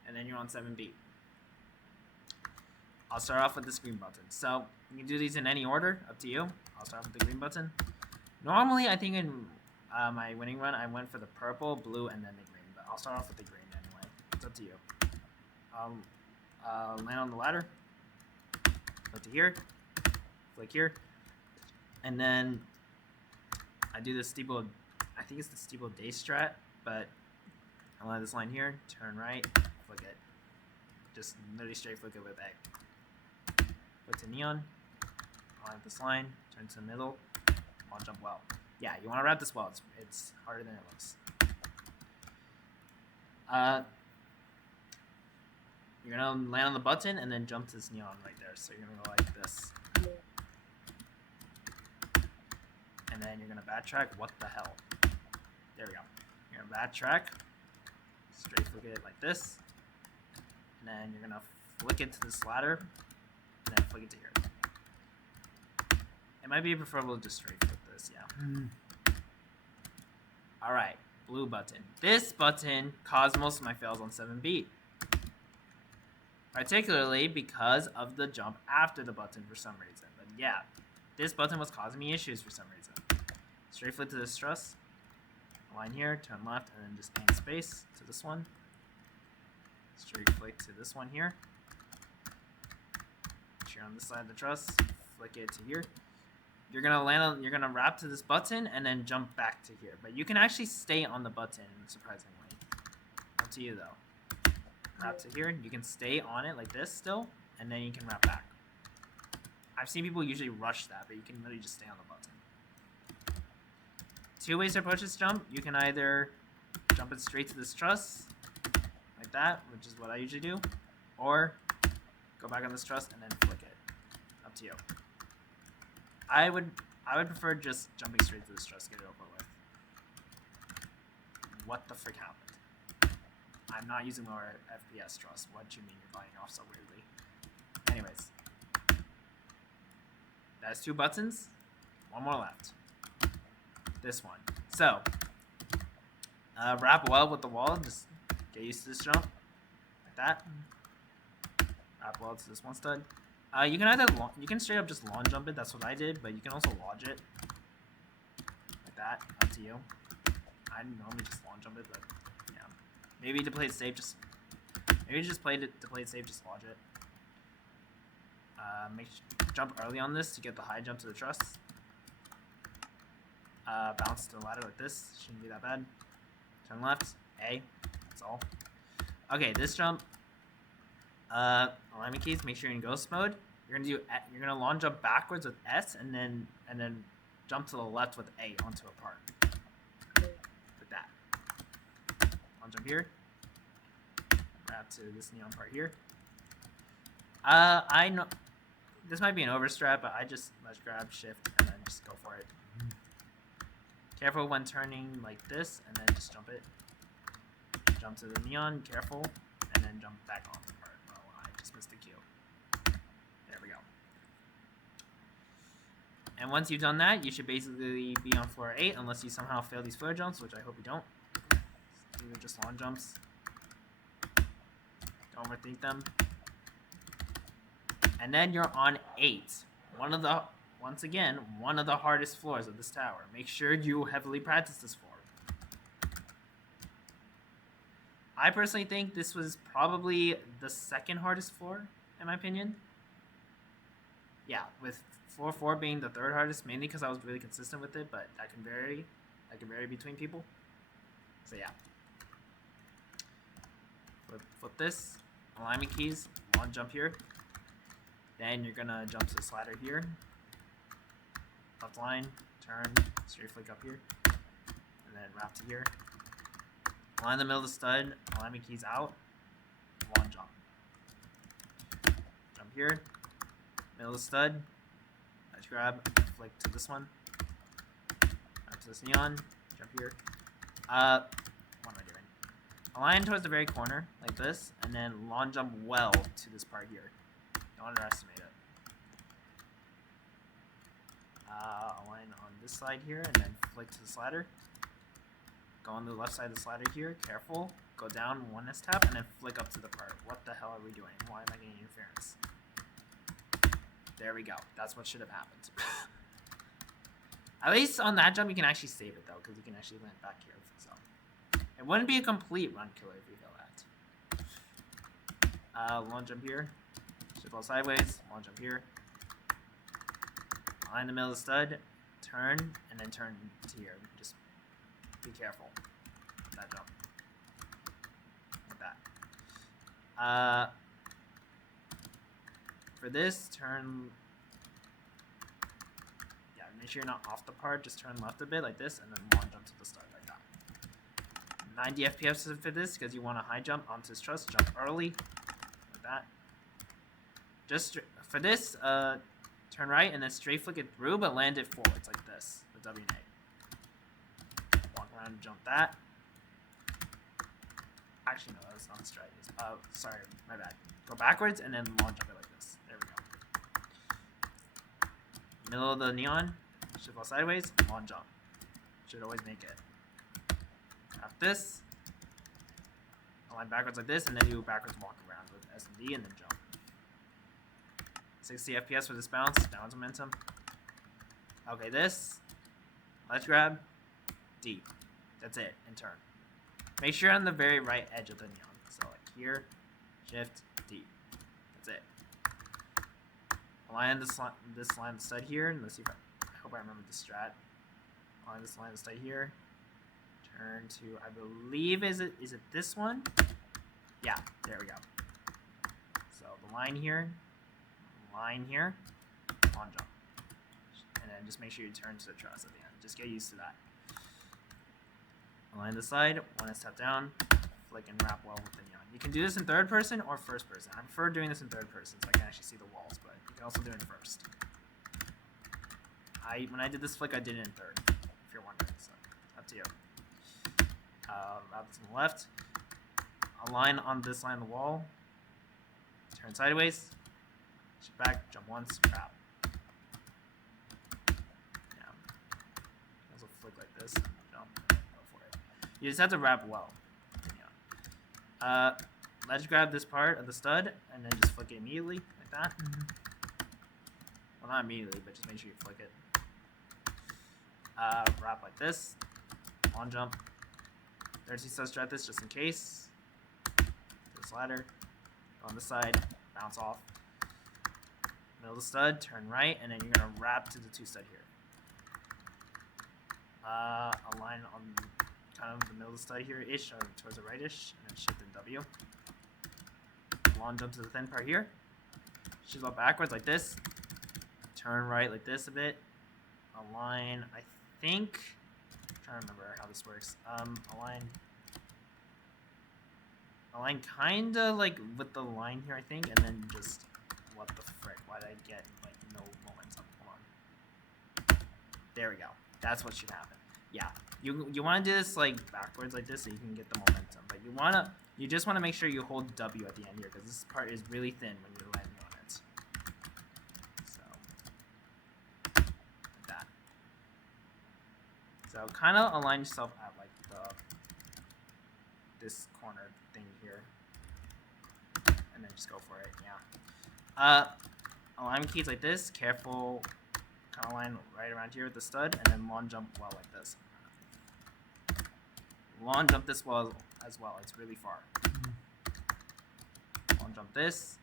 and then you're on 7B. I'll start off with this green button. So you can do these in any order, up to you. I'll start off with the green button. Normally, I think in my winning run, I went for the purple, blue, and then the green. But I'll start off with the green anyway. It's up to you. Land on the ladder. Go to here. Flick here. And then I do the steeple. I think it's the steeple day strat, but I line this line here. Turn right. Flick it. Just literally straight flick it with A. Put to neon, line this line, turn to the middle, long jump well. Yeah, you want to wrap this well. It's harder than it looks. You're gonna land on the button and then jump to this neon right there. So you're gonna go like this. And then you're gonna backtrack. What the hell? There we go. You're gonna backtrack. Straight flick it like this. And then you're gonna flick it to this ladder. And then flick it to here. It might be preferable to just straight flick this, yeah. Alright, blue button. This button caused most of my fails on 7B. Particularly because of the jump after the button for some reason. But yeah, this button was causing me issues for some reason. Straight flick to this truss. Line here, turn left, and then just aim space to this one. Straight flick to this one here. Cheer on this side of the truss. Flick it to here. You're gonna wrap to this button and then jump back to here. But you can actually stay on the button, surprisingly. Up to you though. Wrap to here. You can stay on it like this still, and then you can wrap back. I've seen people usually rush that, but you can literally just stay on the button. Two ways to approach this jump. You can either jump it straight to this truss, like that, which is what I usually do, or go back on this truss and then flick it. Up to you. I would prefer just jumping straight to this truss, get it over with. What the frick happened? I'm not using lower FPS truss. What do you mean you're buying off so weirdly? Anyways. That's two buttons. One more left. This one. So, wrap well with the wall. Just get used to this jump. Like that. Wrap well to this one stud. You can either you can straight up just lawn jump it. That's what I did. But you can also lodge it. Like that. Up to you. I normally just lawn jump it, but yeah. Maybe to play it safe, just play it safe, just lodge it. Jump early on this to get the high jump to the truss. Bounce to the ladder like this. Shouldn't be that bad. Turn left. A. That's all. Okay, this jump. Alignment keys. Make sure you're in ghost mode. You're gonna lawn jump backwards with S, and then jump to the left with A onto a part. Like that. Lawn jump here. Wrap to this neon part here. I know this might be an overstrap, but let's grab shift and then just go for it. Careful when turning like this, and then just jump it. Jump to the neon, careful, and then jump back on the part. Oh, I just missed the cue. There we go. And once you've done that, you should basically be on floor 8, unless you somehow fail these flare jumps, which I hope you don't. These are just lawn jumps. Don't overthink them. And then you're on 8. Once again, one of the hardest floors of this tower. Make sure you heavily practice this floor. I personally think this was probably the second hardest floor, in my opinion. Yeah, with floor 4 being the third hardest, mainly because I was really consistent with it, but that can vary. That can vary between people. So yeah. Flip this. Alignment keys. Lawn jump here. Then you're gonna jump to this ladder here. Left line, turn, straight flick up here, and then wrap to here. Line the middle of the stud, alignment keys out, lawn jump. Jump here, middle of the stud, nice grab, flick to this one, wrap to this neon, jump here. What am I doing? Align towards the very corner, like this, and then lawn jump well to this part here. Don't underestimate it. Align on this side here, and then flick to this ladder. Go on the left side of this ladder here, careful. Go down one S-tap, and then flick up to the part. What the hell are we doing? Why am I getting interference? There we go. That's what should have happened. At least on that jump, you can actually save it, though, because you can actually land back here. So it wouldn't be a complete run killer if you fail that. Lawn jump here. Should go sideways. Lawn jump here. Line the middle of the stud, turn, and then turn to here. Just be careful. That jump. Like that. For this, turn. Yeah, Make sure you're not off the part, just turn left a bit like this, and then long jump to the start like that. 90 FPS for this, because you want a high jump onto his truss, jump early, like that. Just for this, turn right and then straight flick it through, but land it forwards like this, the W8. Walk around and jump that. Actually, no, that's not the strike. Sorry, my bad. Go backwards and then long jump it like this. There we go. Middle of the neon, should fall sideways, long jump. Should always make it. After this, align backwards like this, and then do a backwards walk around with S and D, and then jump. 60 FPS for this bounce momentum. Okay, this, let's grab, D. That's it, and turn. Make sure you're on the very right edge of the neon. So like here, shift, D. That's it. Align this line of stud here, and let's see if I hope I remember the strat. Align this line of stud here. Turn to, I believe, is it this one? Yeah, there we go. So the line here, long jump. And then just make sure you turn to the truss at the end. Just get used to that. Align the side, want to step down, flick and wrap well with the neon. You can do this in third person or first person. I prefer doing this in third person so I can actually see the walls, but you can also do it in first. When I did this flick, I did it in third, if you're wondering, so up to you. Wrap this on the left. Align on this line of the wall. Turn sideways. Shift back, jump once, wrap. Yeah. Also flick like this, jump, and go for it. You just have to wrap well. Yeah. Let's grab this part of the stud and then just flick it immediately, like that. Well, not immediately, but just make sure you flick it. Wrap like this. Long jump. 30 stud strat this just in case. Do this ladder. Go on the side. Bounce off. Middle of the stud. Turn right. And then you're going to wrap to the 2 stud here. Align on kind of the middle of the stud here-ish, or towards the right-ish. And then shift and W. Long jump to the thin part here. Shift up backwards like this. Turn right like this a bit. Align, I think, I'm trying to remember how this works. Align kinda like with the line here, I think, and then just, what the frick, why did I get like no momentum? Hold on. There we go. That's what should happen. Yeah, you want to do this like backwards like this so you can get the momentum, but you just want to make sure you hold W at the end here because this part is really thin when you're landing on it. So, like that. So kind of align yourself at like this corner thing here, and then just go for it. Yeah. Alignment keys like this. Careful. Kind of line right around here with the stud, and then long jump well like this. Long jump this well as well. It's really far. Long jump this.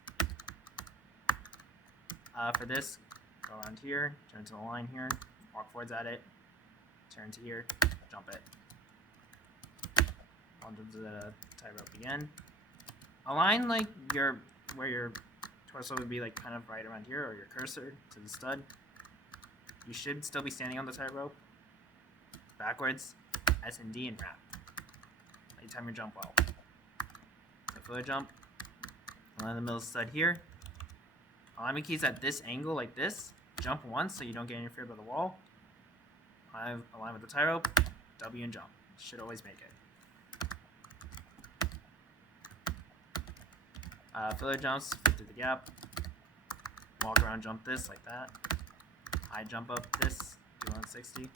For this, go around here, turn to the line here, walk forwards at it, turn to here, jump it. Long jump to the tightrope again. Align like where your torso would be like kind of right around here, or your cursor to the stud. You should still be standing on the tightrope. Backwards, S and D, and wrap. Let you time your jump well. So filler jump. Align the middle stud here. Alignment keys at this angle like this. Jump once so you don't get interfered by the wall. Align with the tightrope. W and jump. Should always make it. Filler jumps, fit through the gap. Walk around, jump this like that. High jump up this, do 160.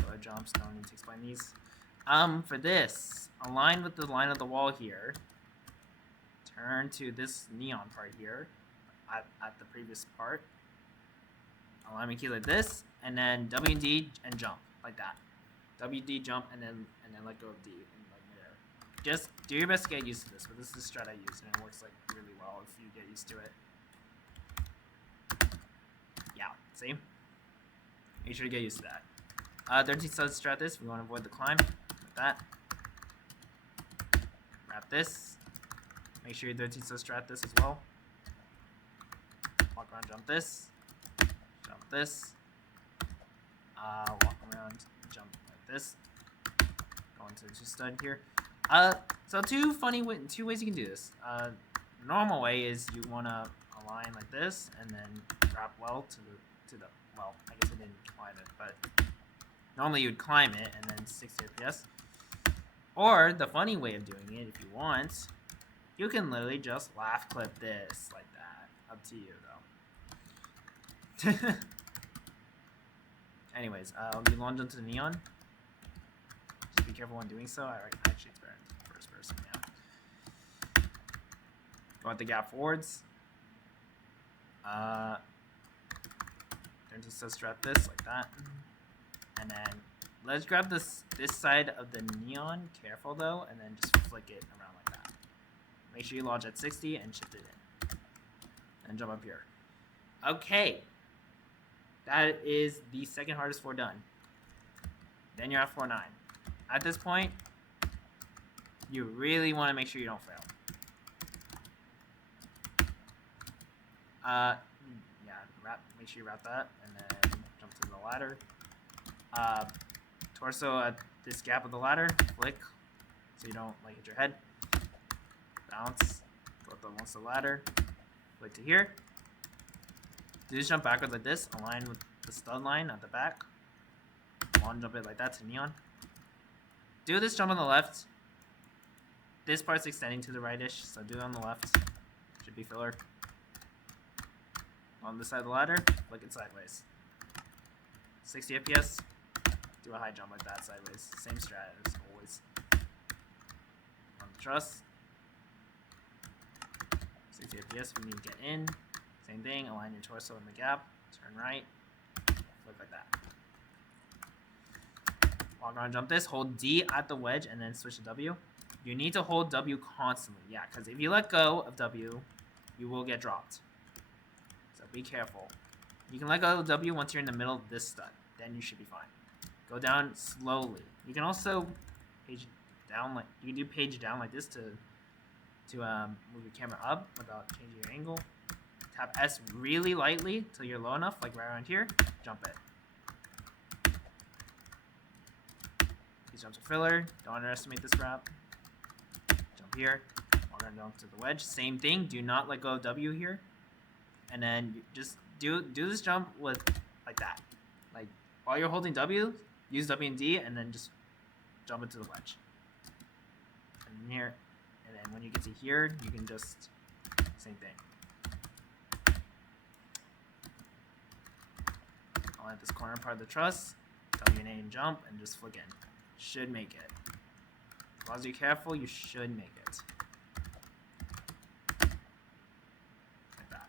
Filler jumps, no need to explain these. For this, align with the line of the wall here. Turn to this neon part here, at the previous part. Alignment key like this, and then W and D and jump like that. W D jump and then let go of D in like midair. Just do your best to get used to this, but this is the strat I use and it works like really well if you get used to it. Yeah, see? Make sure to get used to that. 13 stud strat this. We want to avoid the climb. Like that. Wrap this. Make sure you 13 stud strat this as well. Walk around, jump this. Jump this. Walk around, jump like this. Go into the stud here. So two ways you can do this. Normal way is you wanna align like this and then wrap well to the well. I guess I didn't climb it, but normally you'd climb it and then 60 FPS. Or the funny way of doing it, if you want, you can literally just laugh clip this like that. Up to you though. Anyways, you launch into the neon. Just be careful when doing so. Actually, it's better in first person, yeah. Go at the gap forwards. Turn to strap this like that. And then let's grab this side of the neon. Careful though, and then just flick it around like that. Make sure you launch at 60 and shift it in. And jump up here. Okay. That is the second hardest 4 done. Then you're at 4-9. At this point, you really want to make sure you don't fail. Make sure you wrap that, and then jump to the ladder. Torso at this gap of the ladder, flick, so you don't like hit your head. Bounce, go up once the ladder, flick to here. Do this jump backwards like this, align with the stud line at the back. Long jump it like that to neon. Do this jump on the left. This part's extending to the right-ish, so do it on the left. Should be filler. On this side of the ladder, flick it sideways. 60 FPS. Do a high jump like that sideways. Same strat as always. On the truss. 60 FPS when you get in. Same thing, align your torso in the gap, turn right, flick like that. Walk around, jump this, hold D at the wedge, and then switch to W. You need to hold W constantly, yeah, because if you let go of W, you will get dropped. So be careful. You can let go of W once you're in the middle of this stud, then you should be fine. Go down slowly. You can also page down like you can do page down like this to move your camera up without changing your angle. Tap S really lightly till you're low enough, like right around here. Jump it. These jumps are filler. Don't underestimate this wrap. Jump here. Walk around jump to the wedge. Same thing. Do not let go of W here. And then you just do this jump with like that. Like while you're holding W, use W and D, and then just jump into the wedge. And here, and then when you get to here, you can just same thing. At this corner part of the truss, W and A and jump, and just flick in. Should make it. As long as you're careful, you should make it. Like that.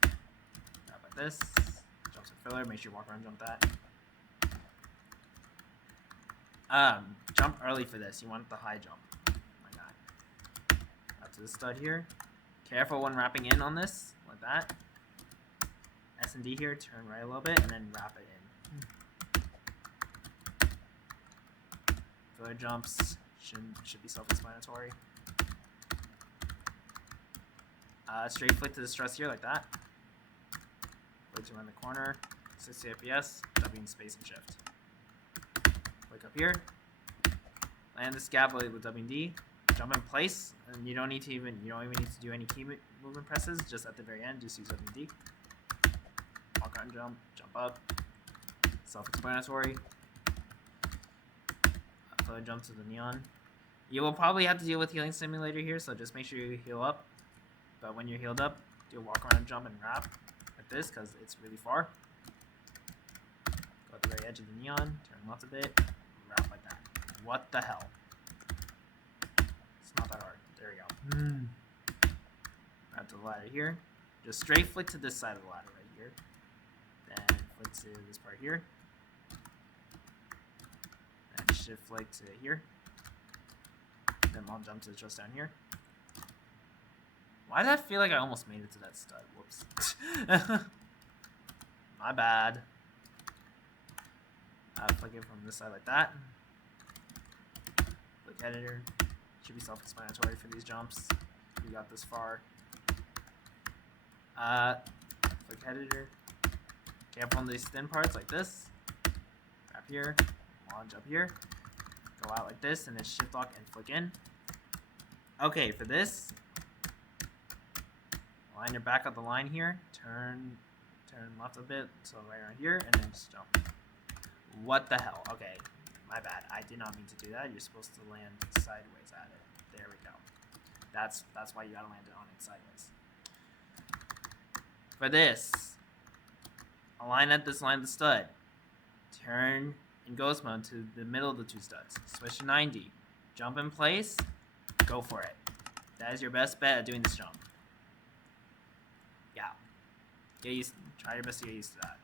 Grab like this. Jumps are filler. Make sure you walk around, jump that. Jump early for this. You want the high jump. Like that. Up to the stud here. Careful when wrapping in on this. Like that. S and D here, turn right a little bit, and then wrap it in. Filler jumps should be self-explanatory. Straight flick to the stress here, like that. Flick to around the corner, 60 FPS, W in space and shift. Flick up here, land this gap with W and D, jump in place, and you don't even need to do any key movement presses. Just at the very end, just use W and D. Walk on, jump up. Self-explanatory. Filler jump to the neon. You will probably have to deal with healing simulator here, so just make sure you heal up. But when you're healed up, do a walk around, jump, and wrap like this, because it's really far. Go at the very edge of the neon, turn left a bit, wrap like that. What the hell? It's not that hard. There we go. Wrap to the ladder here. Just straight flick to this side of the ladder right here. Then flick to this part here. And shift flick to here. Then I'll jump to the truss down here. Why did I feel like I almost made it to that stud? Whoops. My bad. Flick it from this side like that. Flick editor. Should be self-explanatory for these jumps. We got this far. Flick editor. Careful on these thin parts like this. here, launch up here, go out like this, and then shift lock and flick in. Okay, for this, line your back up the line here, turn left a bit, so right around here, and then just jump. What the hell? Okay, my bad. I did not mean to do that. You're supposed to land sideways at it. There we go. That's why you gotta land it on it sideways. For this, align at this line of the stud. Turn in ghost mode to the middle of the two studs. Switch to 90. Jump in place. Go for it. That is your best bet at doing this jump. Yeah. Try your best to get used to that.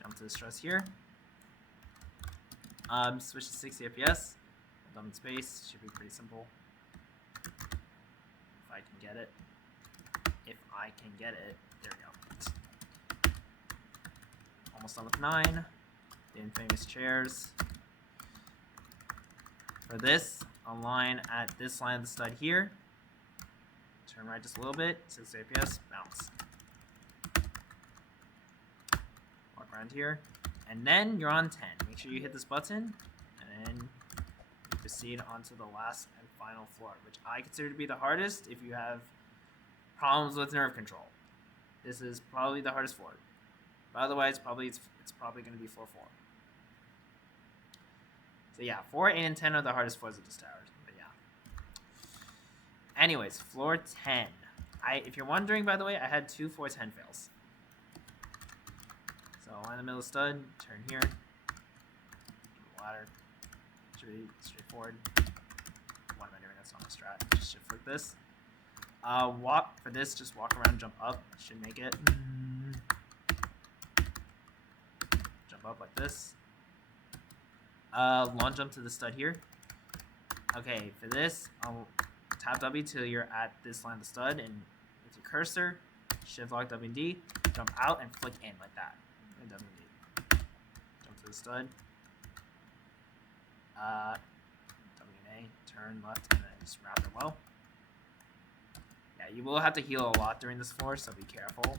Jump to the stress here. Switch to 60 FPS. Hold in space. Should be pretty simple. If I can get it. There we go. Almost done with 9. The infamous chairs. For this, align at this line of the stud here. Turn right just a little bit. 60 FPS. Bounce. Walk around here. And then you're on 10. Make sure you hit this button. And then you proceed onto the last and final floor, which I consider to be the hardest if you have problems with nerve control. This is probably the hardest floor. But otherwise, it's probably going to be floor 4. So yeah, 4, 8, and 10 are the hardest floors of this tower. But yeah. Anyways, floor 10. If you're wondering, by the way, I had 2 floor 10 fails. So line the middle of the stud, turn here, ladder, should be straightforward. What am I doing? That's not a strat. Just shift like this. Walk for this. Just walk around, jump up. Should make it. Jump up like this. Launch jump to the stud here. Okay, for this, I'll tap W till you're at this line of the stud, and with your cursor, shift lock W and D, jump out and flick in like that. And W and D. Jump to the stud. W and A, turn left, and then just wrap it well. Yeah, you will have to heal a lot during this floor, so be careful.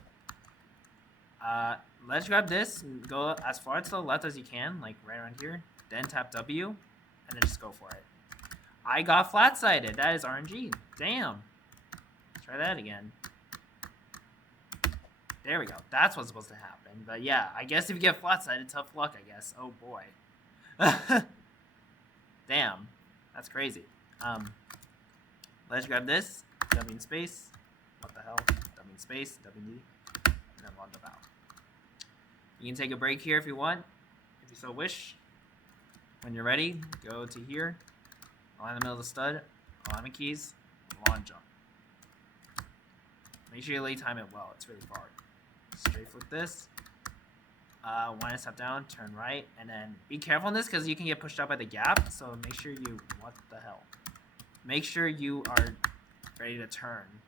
Let's grab this and go as far to the left as you can, like right around here. Then tap W, and then just go for it. I got flat-sided. That is RNG. Damn. Try that again. There we go. That's what's supposed to happen. But yeah, I guess if you get flat-sided, tough luck, I guess. Oh boy. Damn. That's crazy. Let's grab this. W in space. What the hell? W in space. W in D. And then launch up out. You can take a break here if you want. If you so wish. When you're ready, go to here. Align the middle of the stud. Alignment keys. Launch jump. Make sure you lay time it well. It's really hard. Straight flick this. Wind and step down. Turn right. And then be careful on this because you can get pushed out by the gap. So make sure you... What the hell? Make sure you are ready to turn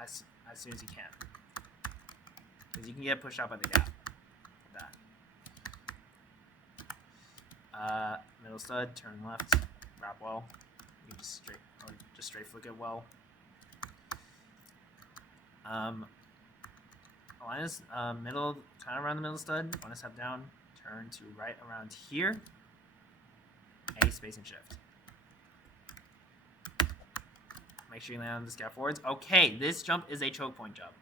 as soon as you can. Because you can get pushed out by the gap. Like that. Middle stud. Turn left. Wrap well. You can just straight flick it well. Align this middle, kind of around the middle stud. Want to step down, turn to right around here. A space and shift. Make sure you land on this gap forwards. Okay, this jump is a choke point jump.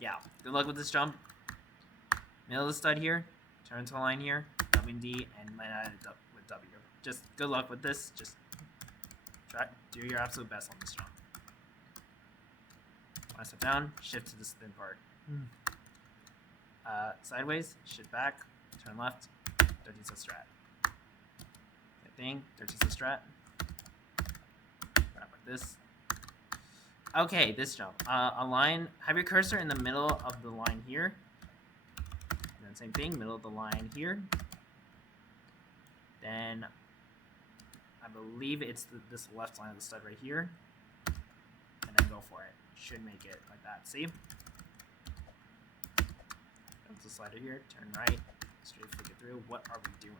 Yeah, good luck with this jump. Middle of the stud here. Turn to the line here. W and D and land at it with W. Just good luck with this. Just try do your absolute best on this jump. Want to step down, shift to the spin part. Sideways, shift back, turn left, 13 set strat. Same thing, 13 set strat. Grab like this. Okay, this jump. Align, have your cursor in the middle of the line here. And then same thing, middle of the line here. Then, I believe it's this left line of the stud right here. And then go for it. Should make it like that. See? Jump the slider here. Turn right. Straight flick it through. What are we doing?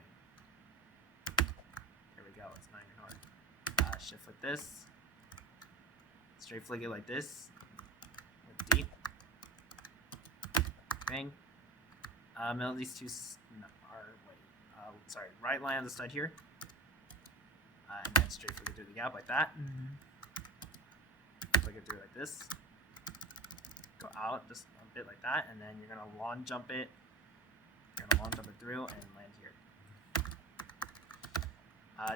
There we go. It's not even hard. Shift flick this. Straight flick it like this. With D. Bang. Middle of these two sorry, right line on the stud here. And then straight flick it through the gap like that. Flick it through like this. Go out just a bit like that, and then you're gonna lawn jump it. You're gonna lawn jump it through and land here.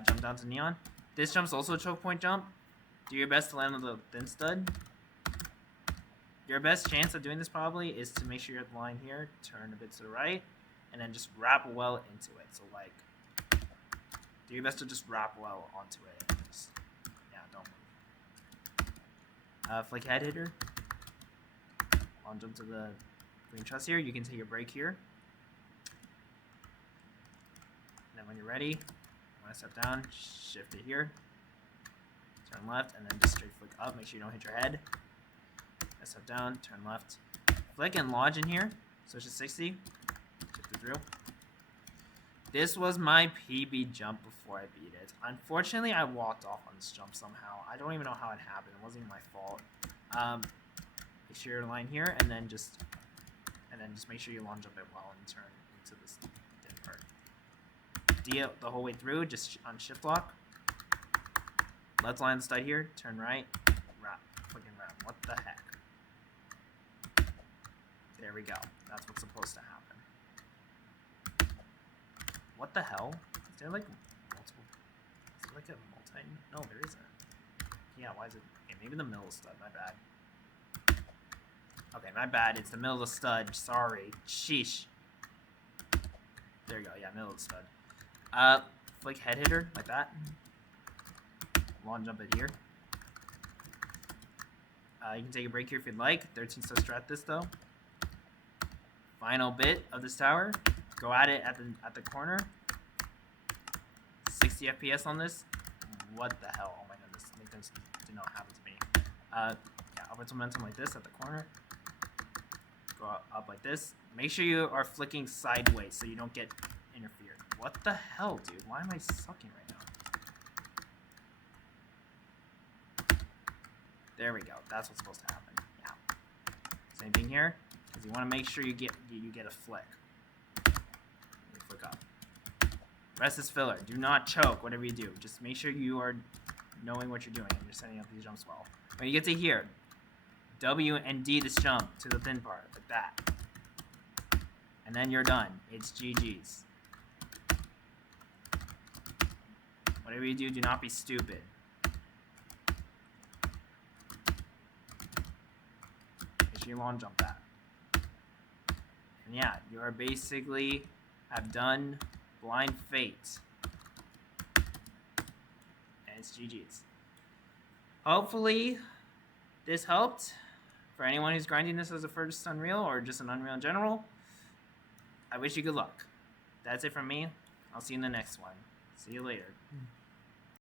Jump down to neon. This jump's also a choke point jump. Do your best to land on the thin stud. Your best chance of doing this probably is to make sure you're at the line here, turn a bit to the right, and then just wrap well into it. So like, do your best to just wrap well onto it. And just, yeah, don't move. Flick head hitter. I'll jump to the green truss here. You can take a break here. And then when you're ready, want to step down, shift it here. Turn left, and then just straight flick up. Make sure you don't hit your head. Step down, turn left. Flick and lodge in here. Switch to 60. Shift it through. This was my PB jump before I beat it. Unfortunately, I walked off on this jump somehow. I don't even know how it happened. It wasn't even my fault. Make sure your line here, and then just make sure you launch jump it well and turn into this thin part. D it the whole way through, just on shift lock. Left line the stud here, turn right, wrap, fucking wrap. What the heck? There we go. That's what's supposed to happen. What the hell? Is there like multiple? Is there like a multi? No, there isn't. Yeah, why is it? Okay, maybe the middle stud. My bad. Okay, my bad. It's the middle of the stud. Sorry. Sheesh. There you go. Yeah, middle of the stud. Flick head hitter like that. Lawn jump it here. You can take a break here if you'd like. 13 star strat this though. Final bit of this tower. Go at it at the corner. 60 FPS on this. What the hell? Oh my goodness. This did not happen to me. Yeah, upwards momentum like this at the corner. Go up like this. Make sure you are flicking sideways so you don't get interfered. What the hell, dude? Why am I sucking right now? There we go. That's what's supposed to happen. Yeah. Same thing here. Because you want to make sure you get a flick. Flick up. Rest is filler. Do not choke. Whatever you do, just make sure you are knowing what you're doing and you're setting up these jumps well. When you get to here, W and D this jump to the thin part like that, and then you're done. It's GG's. Whatever you do not be stupid. Make sure you long jump that. And yeah, you are basically have done Blind Fate. And it's GG's. Hopefully, this helped. For anyone who's grinding this as a first Unreal or just an Unreal in general, I wish you good luck. That's it from me. I'll see you in the next one. See you later.